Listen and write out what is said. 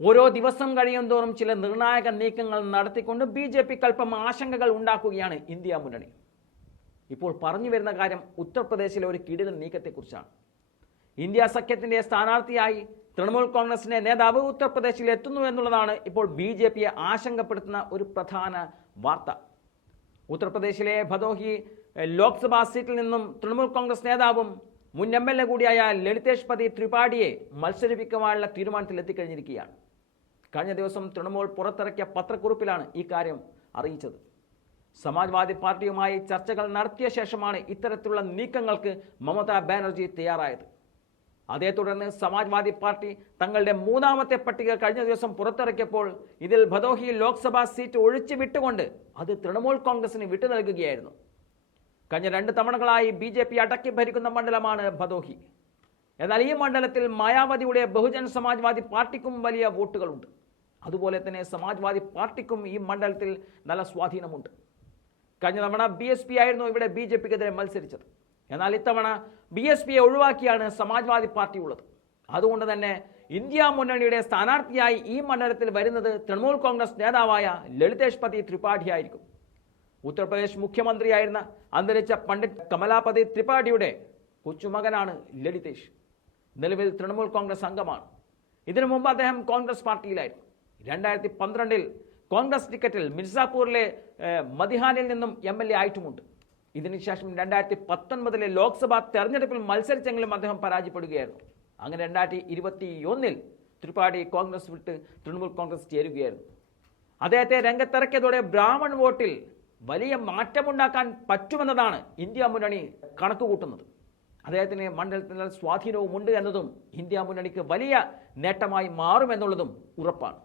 ഓരോ ദിവസം കഴിയും തോറും ചില നിർണായക നീക്കങ്ങൾ നടത്തിക്കൊണ്ട് ബി ജെ പി കൽപ്പം ആശങ്കകൾ ഉണ്ടാക്കുകയാണ് ഇന്ത്യ മുന്നണി. ഇപ്പോൾ പറഞ്ഞു വരുന്ന കാര്യം ഉത്തർപ്രദേശിലെ ഒരു കിടിലൻ നീക്കത്തെക്കുറിച്ചാണ്. ഇന്ത്യ സഖ്യത്തിന്റെ സ്ഥാനാർത്ഥിയായി തൃണമൂൽ കോൺഗ്രസിന്റെ നേതാവ് ഉത്തർപ്രദേശിൽ എത്തുന്നു എന്നുള്ളതാണ് ഇപ്പോൾ ബി ജെ പിയെ ആശങ്കപ്പെടുത്തുന്ന ഒരു പ്രധാന വാർത്ത. ഉത്തർപ്രദേശിലെ ഭദോഹി ലോക്സഭാ സീറ്റിൽ നിന്നും തൃണമൂൽ കോൺഗ്രസ് നേതാവും മുൻ എം എൽ എ കൂടിയായ ലളിതേഷ് പതി ത്രിപാഠിയെ മത്സരിപ്പിക്കുവാനുള്ള തീരുമാനത്തിൽ എത്തിക്കഴിഞ്ഞിരിക്കുകയാണ് കഴിഞ്ഞ ദിവസം തൃണമൂൽ പുറത്തിറക്കിയ പത്രക്കുറിപ്പിലാണ് ഈ കാര്യം അറിയിച്ചത്. സമാജ്വാദി പാർട്ടിയുമായി ചർച്ചകൾ നടത്തിയ ശേഷമാണ് ഇത്തരത്തിലുള്ള നീക്കങ്ങൾക്ക് മമതാ ബാനർജി തയ്യാറായത്. അതേ തുടർന്ന് സമാജ്വാദി പാർട്ടി തങ്ങളുടെ മൂന്നാമത്തെ പട്ടിക കഴിഞ്ഞ ദിവസം പുറത്തിറക്കിയപ്പോൾ ഇതിൽ ഭദോഹി ലോക്സഭാ സീറ്റ് ഒഴിച്ചു വിട്ടുകൊണ്ട് അത് തൃണമൂൽ കോൺഗ്രസിന് വിട്ടു നൽകുകയായിരുന്നു കഴിഞ്ഞ രണ്ട് തവണകളായി ബി ജെ പി അടക്കി ഭരിക്കുന്ന മണ്ഡലമാണ് ഭദോഹി. എന്നാൽ ഈ മണ്ഡലത്തിൽ മായാവതിയുടെ ബഹുജൻ സമാജ്വാദി പാർട്ടിക്കും വലിയ വോട്ടുകളുണ്ട്. അതുപോലെ തന്നെ സമാജ്വാദി പാർട്ടിക്കും ഈ മണ്ഡലത്തിൽ നല്ല സ്വാധീനമുണ്ട്. കഴിഞ്ഞ തവണ ബി എസ് പി ആയിരുന്നു ഇവിടെ ബി ജെ പിക്കെതിരെ മത്സരിച്ചത്. എന്നാൽ ഇത്തവണ ബി എസ് പിയെ ഒഴിവാക്കിയാണ് സമാജ്വാദി പാർട്ടി ഉള്ളത്. അതുകൊണ്ട് തന്നെ ഇന്ത്യ മുന്നണിയുടെ സ്ഥാനാർത്ഥിയായി ഈ മണ്ഡലത്തിൽ വരുന്നത് തൃണമൂൽ കോൺഗ്രസ് നേതാവായ ലളിതേഷ് പതി ത്രിപാഠി ആയിരിക്കും ഉത്തർപ്രദേശ് മുഖ്യമന്ത്രിയായിരുന്ന അന്തരിച്ച പണ്ഡിറ്റ് കമലാപതി ത്രിപാഠിയുടെ കൊച്ചുമകനാണ് ലളിതേഷ്. നിലവിൽ തൃണമൂൽ കോൺഗ്രസ് അംഗമാണ്. ഇതിനു മുമ്പ് അദ്ദേഹം കോൺഗ്രസ് പാർട്ടിയിലായിരുന്നു. രണ്ടായിരത്തി പന്ത്രണ്ടിൽ കോൺഗ്രസ് ടിക്കറ്റിൽ മിർസാപൂരിലെ മദിഹാനിൽ നിന്നും എം എൽ എ ആയിട്ടുമുണ്ട്. ഇതിനുശേഷം രണ്ടായിരത്തി പത്തൊൻപതിലെ ലോക്സഭാ തെരഞ്ഞെടുപ്പിൽ മത്സരിച്ചെങ്കിലും അദ്ദേഹം പരാജയപ്പെടുകയായിരുന്നു. അങ്ങനെ രണ്ടായിരത്തി ഇരുപത്തി ഒന്നിൽ ത്രിപാഠി കോൺഗ്രസ് വിട്ട് തൃണമൂൽ കോൺഗ്രസ് ചേരുകയായിരുന്നു. അദ്ദേഹത്തെ രംഗത്തിറക്കിയതോടെ ബ്രാഹ്മൺ വോട്ടിൽ വലിയ മാറ്റമുണ്ടാക്കാൻ പറ്റുമെന്നതാണ് ഇന്ത്യ മുന്നണി കണക്കുകൂട്ടുന്നത്. അദ്ദേഹത്തിന് മണ്ഡലത്തിൽ സ്വാധീനവും ഉണ്ട് എന്നതും ഇന്ത്യ മുന്നണിക്ക് വലിയ നേട്ടമായി മാറുമെന്നുള്ളതും ഉറപ്പാണ്.